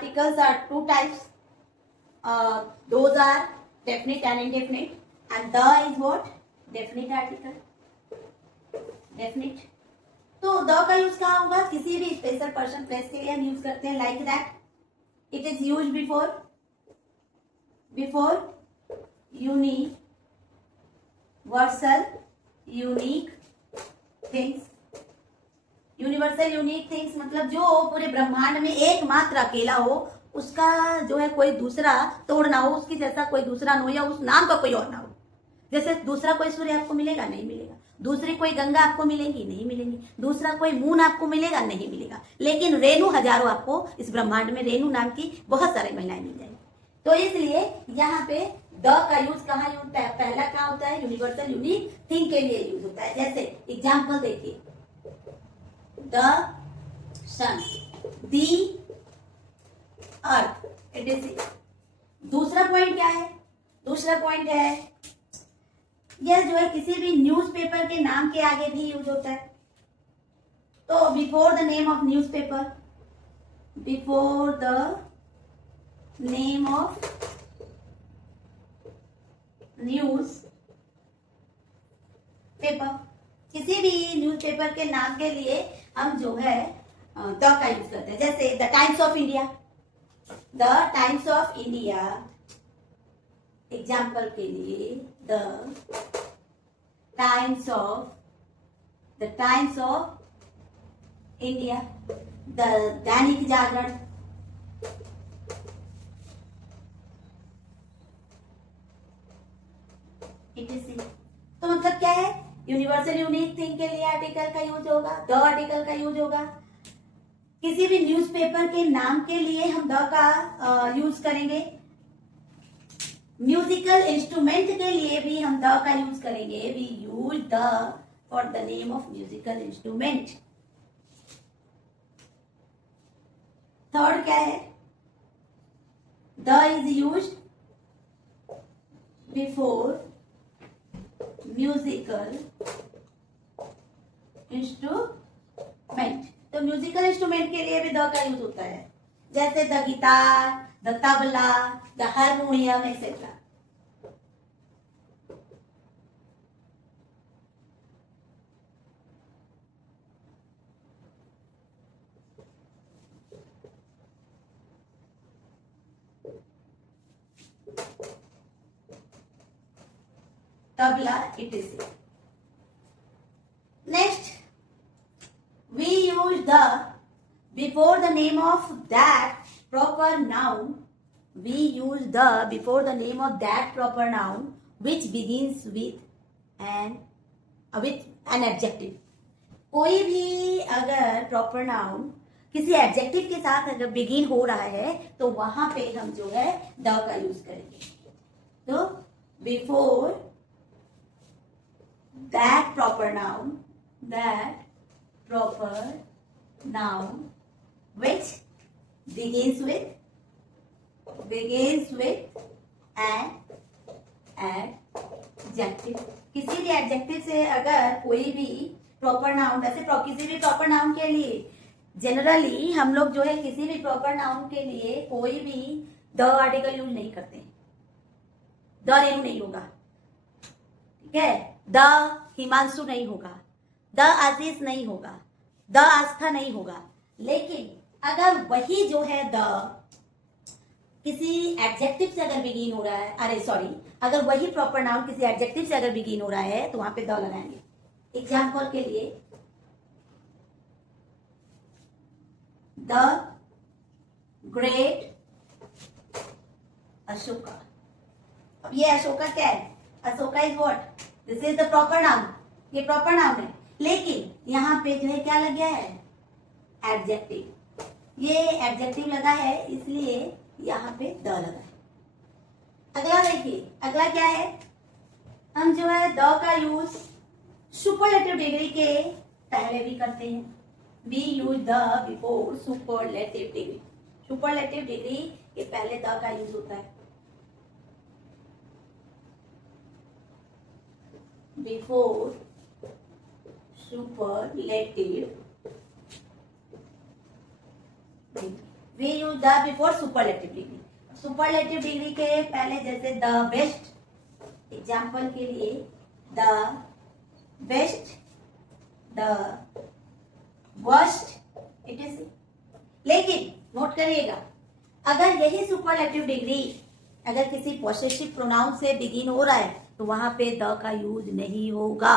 articles are two types. Those are definite and indefinite. And the is what? Definite article. Definite. तो the का use कहाँ होगा? किसी भी स्पेशल पर्सन प्लेस के लिए हम यूज करते हैं. Like that it is use before universal unique things. Universal unique things मतलब जो पूरे ब्रह्मांड में एकमात्र अकेला हो, उसका जो है कोई दूसरा तोड़ ना हो, उसकी जैसा कोई दूसरा ना हो, या उस नाम का कोई और ना हो. जैसे दूसरा कोई सूर्य आपको मिलेगा? नहीं मिलेगा. दूसरी कोई गंगा आपको मिलेगी? नहीं मिलेंगी. दूसरा कोई मून आपको मिलेगा? नहीं मिलेगा. लेकिन रेणु हजारों आपको इस ब्रह्मांड में रेणु नाम की बहुत सारी महिलाएं मिल जाएंगी. तो इसलिए यहाँ पे द का यूज कहाँ यूज पहला कहाँ होता है? यूनिवर्सल यूनिक थिंग के लिए यूज होता है. जैसे एग्जाम्पल देखिए, the sun, the earth, it is. दूसरा पॉइंट क्या है? दूसरा पॉइंट है यह जो है किसी भी न्यूज़पेपर के नाम के आगे भी यूज होता है. तो before the name of newspaper, before the name of news paper, किसी भी न्यूज़पेपर के नाम के लिए हम जो है द का यूज करते हैं. जैसे the times of India, the times of India. Example के लिए the times of India, the Dainik Jagran, etc. तो मतलब क्या है? यूनिवर्सल यूनिक थिंग के लिए आर्टिकल का यूज होगा, द आर्टिकल का यूज होगा. किसी भी न्यूज़पेपर के नाम के लिए हम द का यूज करेंगे. म्यूजिकल इंस्ट्रूमेंट के लिए भी हम द का यूज करेंगे. We use the for the name of musical instrument. Third क्या है? The is use before musical instrument. तो म्यूजिकल इंस्ट्रूमेंट के लिए भी द का यूज होता है. जैसे the guitar, the tabla, the harmonium etcetera. Tabla, etc. Next, we use the before the name of that proper noun. We use the before the name of that proper noun which begins with an adjective. कोई भी अगर proper noun किसी adjective के साथ अगर begin हो रहा है तो वहां पे हम जो है द का यूज करेंगे. तो before that proper noun which begins with an adjective. किसी भी एडजेक्टिव से अगर कोई भी प्रॉपर नाउन, वैसे किसी भी प्रॉपर नाउन के लिए जनरली हम लोग जो है किसी भी प्रॉपर नाउन के लिए कोई भी द आर्टिकल यूज नहीं करते हैं. द रेणु नहीं होगा. ठीक है? द हिमांशु नहीं होगा, द आशीष नहीं होगा, द आस्था नहीं होगा. लेकिन अगर वही जो है द किसी एडजेक्टिव से अगर बिगिन हो रहा है, अगर वही प्रॉपर नाउन किसी एडजेक्टिव से अगर बिगिन हो रहा है तो वहां पे द लगाएंगे. एग्जाम्पल के लिए द ग्रेट अशोका. अब ये अशोका क्या है? Ashoka is what? This is the proper noun. ये प्रॉपर नाउन है, लेकिन यहाँ पे जो है क्या लग गया है? एडजेक्टिव. ये एडजेक्टिव लगा है इसलिए यहाँ पे द लगा है. अगला देखिए, अगला क्या है? हम जो है द का यूज सुपरलेटिव डिग्री के पहले भी करते हैं. We use the before superlative degree. Superlative degree के पहले द का यूज होता है. Before superlative we use the before superlative degree. Superlative degree के पहले जैसे द बेस्ट, एग्जाम्पल के लिए the best, the worst, it is. लेकिन नोट करिएगा, अगर यही सुपरलेटिव डिग्री अगर किसी पॉसेसिव प्रोनाउन से बिगिन हो रहा है तो वहां पे द का यूज नहीं होगा।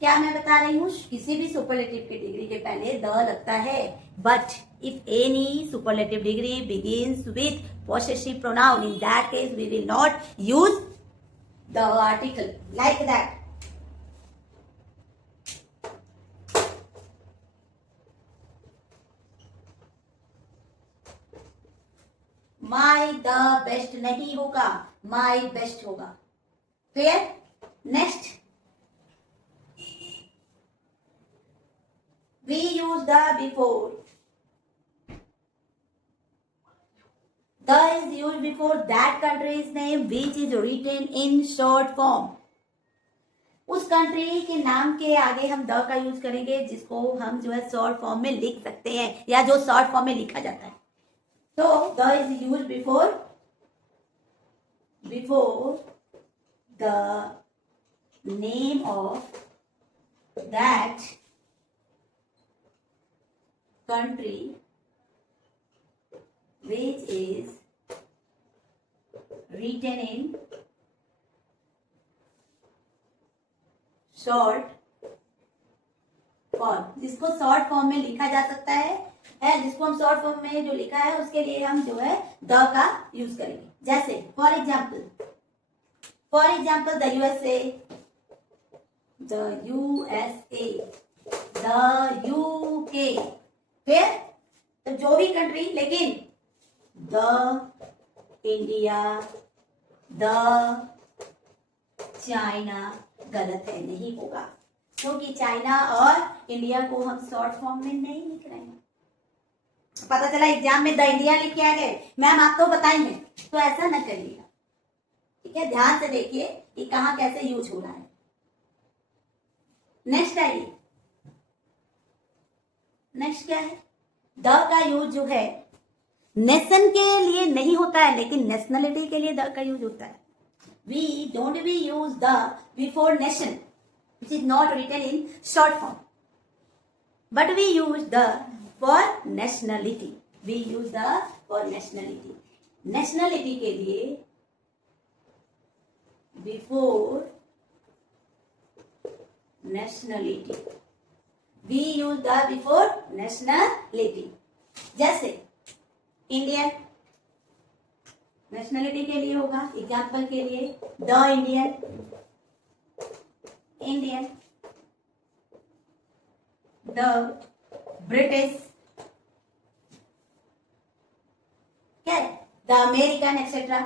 क्या मैं बता रही हूं, किसी भी सुपरलेटिव की डिग्री के पहले द लगता है, but if any superlative degree begins with possessive pronoun, in that case we will not use the article like that. My the best नहीं होगा, my best होगा। फिर next, we use the before। The is used before that country's name which is written in short form। उस country के नाम के आगे हम द का यूज करेंगे जिसको हम जो है शॉर्ट फॉर्म में लिख सकते हैं या जो शॉर्ट फॉर्म में लिखा जाता है। तो the is use before the name of that country which is written in short form, जिसको शॉर्ट फॉर्म में लिखा जा सकता है जिसको हम शॉर्ट फॉर्म में जो लिखा है उसके लिए हम जो है द का यूज करेंगे। जैसे for example the USA, the UK, फिर तो जो भी कंट्री, लेकिन द इंडिया, द चाइना गलत है, नहीं होगा, क्योंकि चाइना और इंडिया को हम शॉर्ट फॉर्म में नहीं लिख रहे हैं। पता चला एग्जाम में द इंडिया लिख के आ गए, मैम आप तो बताएंगे, तो ऐसा न करिएगा, ठीक है। ध्यान से देखिए कि कहां कैसे यूज हो रहा है। नेक्स्ट आइए, नेक्स्ट क्या है, द का यूज जो है नेशन के लिए नहीं होता है लेकिन नेशनलिटी के लिए द का यूज होता है। we use the before nation which is not written in short form, but we use the for nationality, nationality के लिए before nationality we use the before nationality। जैसे इंडियन नेशनलिटी के लिए होगा, एग्जाम्पल के लिए द इंडियन, द ब्रिटिश, क्या है, द अमेरिकन एक्सेट्रा।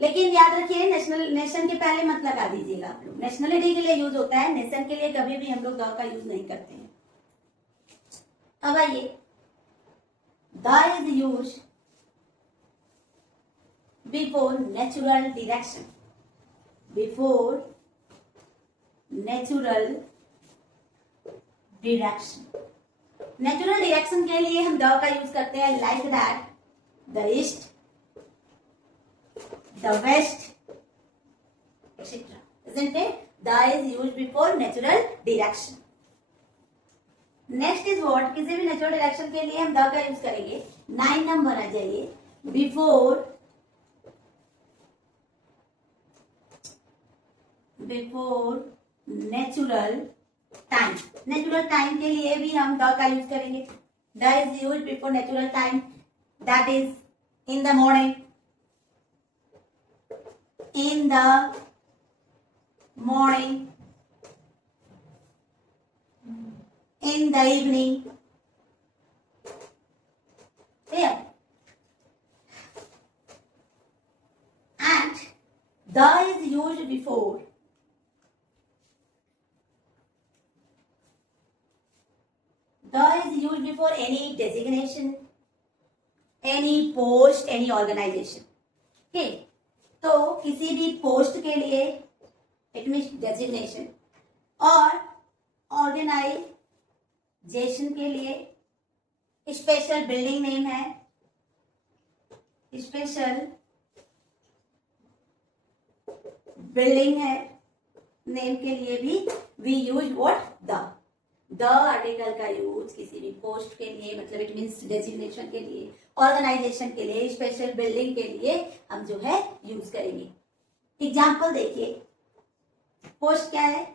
लेकिन याद रखिए नेशन के पहले मत लगा दीजिएगा आप लोग, नेशनलिटी के लिए यूज होता है, नेशन के लिए कभी भी हम लोग द का यूज नहीं करते हैं। अब आइए, the is use before natural direction, natural direction के लिए हम द का यूज करते हैं, like that the east, the west, etcetera, isn't it? The is use before natural direction. Next is what, किसी भी नेचुरल डायरेक्शन के लिए हम द का यूज करेंगे। 9 नंबर आ जाइए, before natural time. Natural time के लिए भी हम द का यूज करेंगे। The is use before natural time, that is in the morning, in the morning, in the evening, and the is use before The is used before any designation, any post, any organization. Okay, तो किसी भी post के लिए it means designation, और organisation के लिए special building name है, special building है, नेम के लिए भी we use what the article का यूज किसी भी पोस्ट के लिए, मतलब इट मीन्स डेजिग्नेशन के लिए, ऑर्गेनाइजेशन के लिए, स्पेशल बिल्डिंग के लिए हम जो है यूज करेंगे। एग्जाम्पल देखिए, पोस्ट क्या है,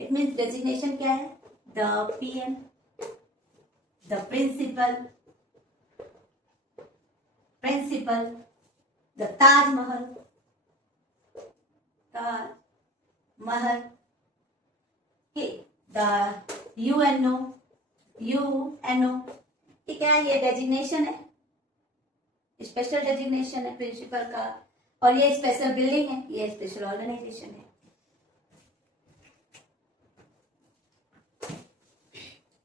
इट मीन्स डेजिग्नेशन क्या है, the PM, the principal, the Taj Mahal, the UNO, ठीक है, ये डेजिग्नेशन है, स्पेशल डेजिग्नेशन है प्रिंसिपल का, और ये स्पेशल बिल्डिंग है, ये स्पेशल ऑर्गेनाइजेशन है।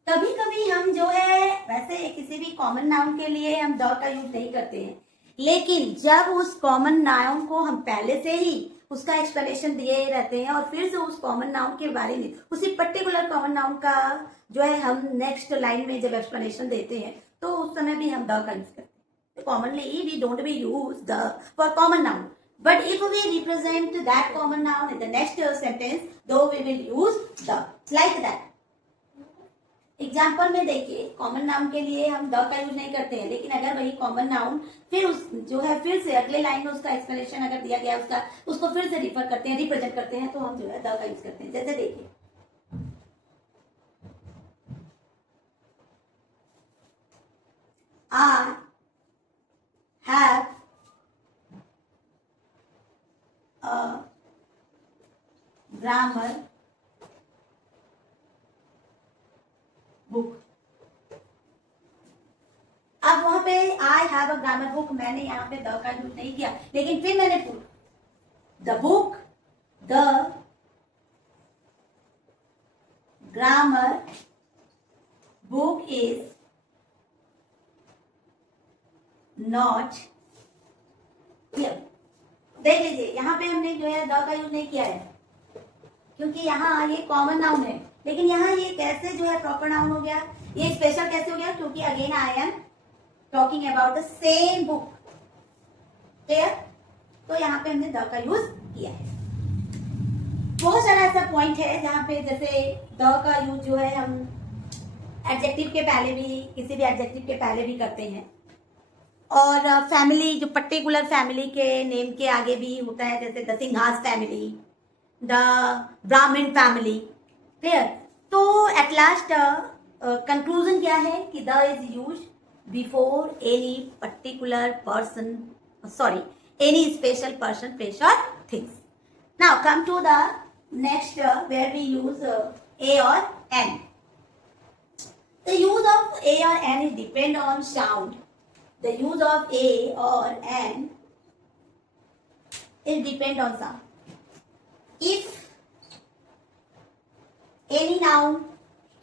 कभी कभी हम जो है वैसे किसी भी कॉमन नाउन के लिए हम द का यूज नहीं करते हैं, लेकिन जब उस कॉमन नाउन को हम पहले से ही उसका एक्सप्लेनेशन दिए रहते हैं और फिर से उस कॉमन नाउन के बारे में, उसी पर्टिकुलर कॉमन नाउन का जो है हम नेक्स्ट लाइन में जब एक्सप्लेनेशन देते हैं तो उस समय भी हम द का यूज करते हैं। Commonly we don't be use the for common noun, but if we represent that common noun in the next sentence, though we will use the, like that. Example में देखिए, कॉमन नाउन के लिए हम the का use नहीं करते हैं, लेकिन अगर वही कॉमन नाउन फिर उस जो है फिर से अगले लाइन में उसका एक्सप्लेनेशन अगर दिया गया उसका, उसको फिर से रिफर करते हैं, रिप्रेजेंट करते हैं, तो हम जो है द का यूज करते हैं। जैसे देखिए, I have a grammar book. अब वहां पे I have a grammar book, मैंने यहाँ पे द का यूज नहीं किया, लेकिन फिर मैंने the book, the grammar book is not here. देख लीजिए, यहाँ पे हमने जो है द का यूज नहीं किया है क्योंकि यहाँ ये कॉमन नाउन है, लेकिन यहाँ ये कैसे जो है प्रॉपर नाउन हो गया, ये स्पेशल कैसे हो गया, क्योंकि again I am talking about the same book. Clear? तो यहाँ पे हमने द का यूज किया है। बहुत सारा ऐसा पॉइंट है जहाँ पे जैसे द का यूज जो है हम एडजेक्टिव के पहले भी, किसी भी एडजेक्टिव के पहले भी करते हैं, और फैमिली जो पर्टिकुलर फैमिली के नेम के आगे भी होता है, जैसे the Singhs family, the Brahmin family. Clear? तो एट लास्ट कंक्लूजन क्या है कि the is use before any particular person, sorry any special person, place और things. Now come to the next where we use a और an. The use of a और an is depend on sound. The use of a or an is depend on sound. If any noun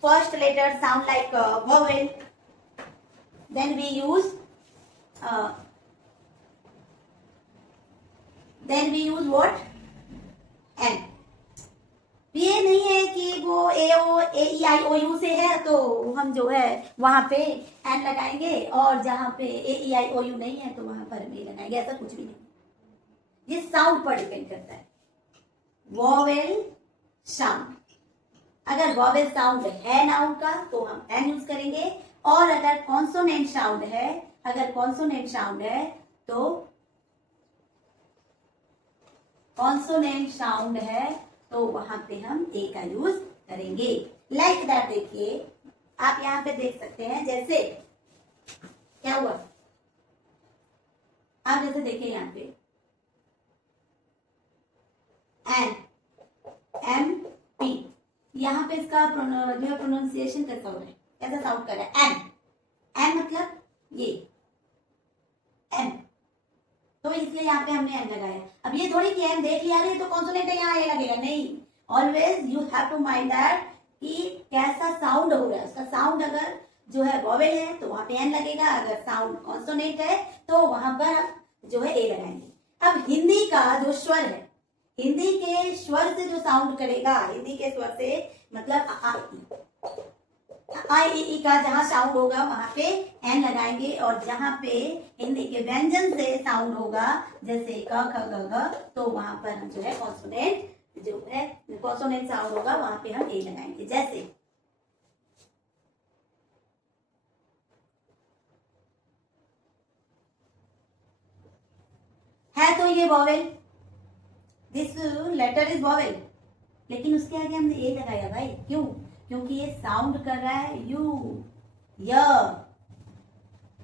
first letter sound like a vowel, then we use what? N. ये नहीं है कि वो ए ई आई ओ you से है तो हम जो है वहां पे एन लगाएंगे, और जहां पे ए ई आई ओ यू नहीं है तो वहां पर हम ए लगाएंगे, ऐसा कुछ भी नहीं। ये साउंड पर डिपेंड करता है। वॉवेल साउंड, अगर वॉवेल साउंड है नाउन का तो हम एन यूज करेंगे, और अगर कॉन्सोनेंट साउंड है, तो वहां पे हम ए का यूज करेंगे। लाइक दैट, देखिए आप यहां पे देख सकते हैं, जैसे क्या हुआ, आप जैसे देखिए यहाँ पे एन, एम पी, यहाँ पे इसका जो है प्रोनाउंसिएशन कैसा हो रहा है, कैसा साउंड कर रहा है, एन, एन मतलब ये एन, तो इसलिए यहाँ पे हमने एन लगाया। अब ये थोड़ी कि एन देख लिया तो कॉन्सोनेंट है यहाँ ए लगेगा, नहीं। Always you have to mind that कि कैसा साउंड हो रहा है उसका। साउंड अगर जो है वॉवेल है तो वहां पे एन लगेगा, अगर साउंड कॉन्सोनेंट है तो वहां पर जो है ए लगाएंगे। अब हिंदी का जो स्वर है, हिंदी के स्वर से जो साउंड करेगा, हिंदी के स्वर से मतलब आ, आई ई ई का जहां साउंड होगा वहां पे एन लगाएंगे, और जहां पे हिंदी के व्यंजन से साउंड होगा जैसे क ख ग घ, तो वहां पर हम जो है कॉन्सोनेंट जो है कॉन्सोनेंट साउंड होगा वहां पे हम ए लगाएंगे। जैसे है तो ये vowel, this letter is vowel, लेकिन उसके आगे हमने ए लगाया भाई, क्यों? क्योंकि ये साउंड कर रहा है यू, य।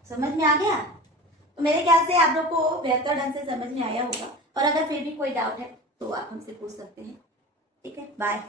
समझ में आ गया? तो मेरे ख्याल से आप लोग को बेहतर ढंग से समझ में आया होगा, और अगर फिर भी कोई डाउट है तो आप हमसे पूछ सकते हैं। ठीक है, बाय।